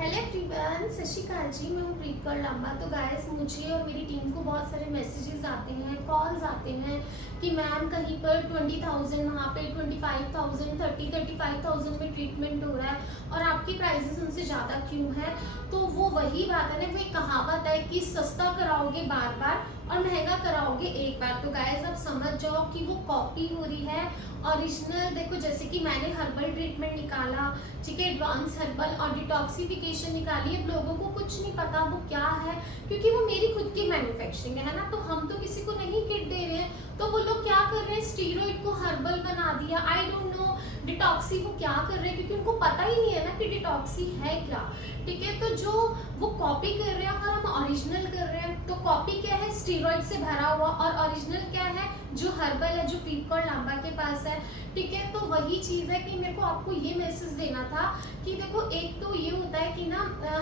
Hello everyone, सत श्री अकाल जी। मैं हूँ प्रीत कौर लांबा। तो गाइस, मुझे और मेरी टीम को बहुत सारे मैसेजेस आते हैं, कॉल्स आते हैं कि मैम कहीं पर 20,000, वहाँ पे 25,000, 35,000 में ट्रीटमेंट हो रहा है और आपकी प्राइसेस उनसे ज़्यादा क्यों है। तो वो वही बात है ना, वो एक कहावत है कि सस्ता कराओगे बार बार और महंगा कराओगे एक बार। तो गाइस, आप समझ जाओ कि वो कॉपी हो रही है। ओरिजिनल देखो, जैसे कि मैंने हर्बल ट्रीटमेंट निकाला, ठीक है, एडवांस हर्बल और डिटॉक्सिफिकेशन निकाली। अब लोगों को कुछ नहीं पता वो क्या है, क्योंकि वो मेरी खुद की मैन्युफैक्चरिंग है ना, तो हम तो किसी को नहीं किट दे रहे हैं। तो वो लोग क्या कर रहे हैं, स्टीरॉइड को हर्बल बना दिया। आई डोंट नो डिटॉक्सी को क्या कर रहे हैं, क्योंकि उनको पता ही नहीं है ना कि डिटॉक्सी है क्या। ठीक है, तो जो वो कॉपी कर रहे हैं और हम ओरिजिनल कर रहे हैं। तो कॉपी क्या है, स्टीरॉइड से भरा हुआ, और ओरिजिनल क्या है, जो हर्बल है, जो प्रीत कौर लांबा के पास है। ठीक है, तो वही चीज़ है कि मेरे को आपको ये मैसेज देना था कि देखो, एक तो ये होता है कि ना,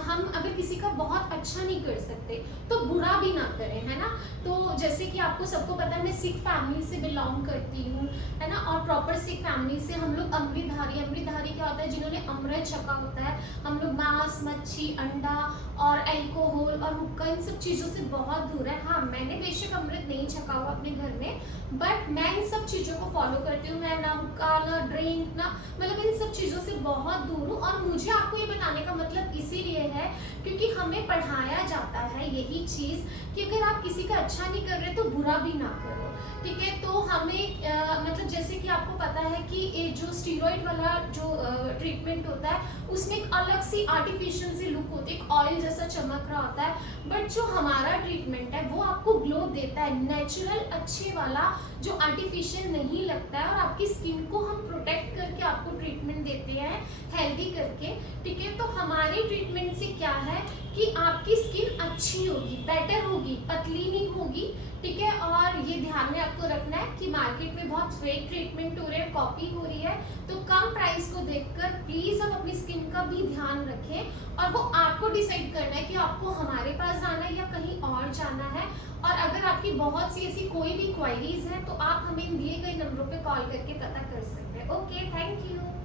हम अगर किसी का बहुत अच्छा नहीं कर सकते तो बुरा भी ना करें, है ना। तो जैसे कि आपको सबको पता है, मैं सिख फैमिली से बिलोंग करती हूँ, है ना, और प्रॉपर सिख फैमिली से हम लोग अमृतधारी। अमृतधारी क्या होता है, जिन्होंने अमृत छका होता है। हम लोग मांस, मच्छी, अंडा और अल्कोहल और हुक्का, इन सब चीज़ों से बहुत दूर है। हाँ, मैंने बेशक अमृत नहीं छका हुआ अपने घर में, बट मैं इन सब चीज़ों को फॉलो करती हूँ। मैं ना हुक्का, ना ड्रिंक, ना मतलब इन सब चीज़ों से बहुत दूर हूँ। और मुझे आपको ये बताने का मतलब इसीलिए है क्योंकि हमें पढ़ाया जाता है यही चीज़ कि अगर आप किसी का अच्छा नहीं कर रहे तो बुरा भी ना करो। ठीक है, तो हमें मतलब जैसे कि आपको पता है कि ये जो स्टीरॉइड वाला जो ट्रीटमेंट होता है, उसमें एक अलग सी आर्टिफिशियल सी लुक होती है, एक ऑयल जैसा चमक रहा होता है। बट जो हमारा ट्रीटमेंट है वो आपको ग्लो देता है, नेचुरल अच्छे वाला, जो आर्टिफिशियल नहीं लगता है। और आपकी स्किन को हम प्रोटेक्ट करके आपको ट्रीटमेंट देते हैं, हेल्दी करके। ठीक है, तो हमारे ट्रीटमेंट से क्या है कि आपकी स्किन अच्छी होगी, बेटर होगी, पतली नहीं होगी। ठीक है, और ये ध्यान में आपको रखना है कि मार्केट में बहुत फेक ट्रीटमेंट हो रहे हैं, कॉपी हो रही है। तो कम प्राइस को देखकर प्लीज आप अपनी स्किन का भी ध्यान रखें, और वो आपको डिसाइड करना है कि आपको हमारे पास जाना है या कहीं और जाना है। और अगर आपकी बहुत सी ऐसी कोई भी क्वायरीज है तो आप हमें दिए गए नंबरों पे कॉल करके पता कर सकते हैं। Okay, thank you.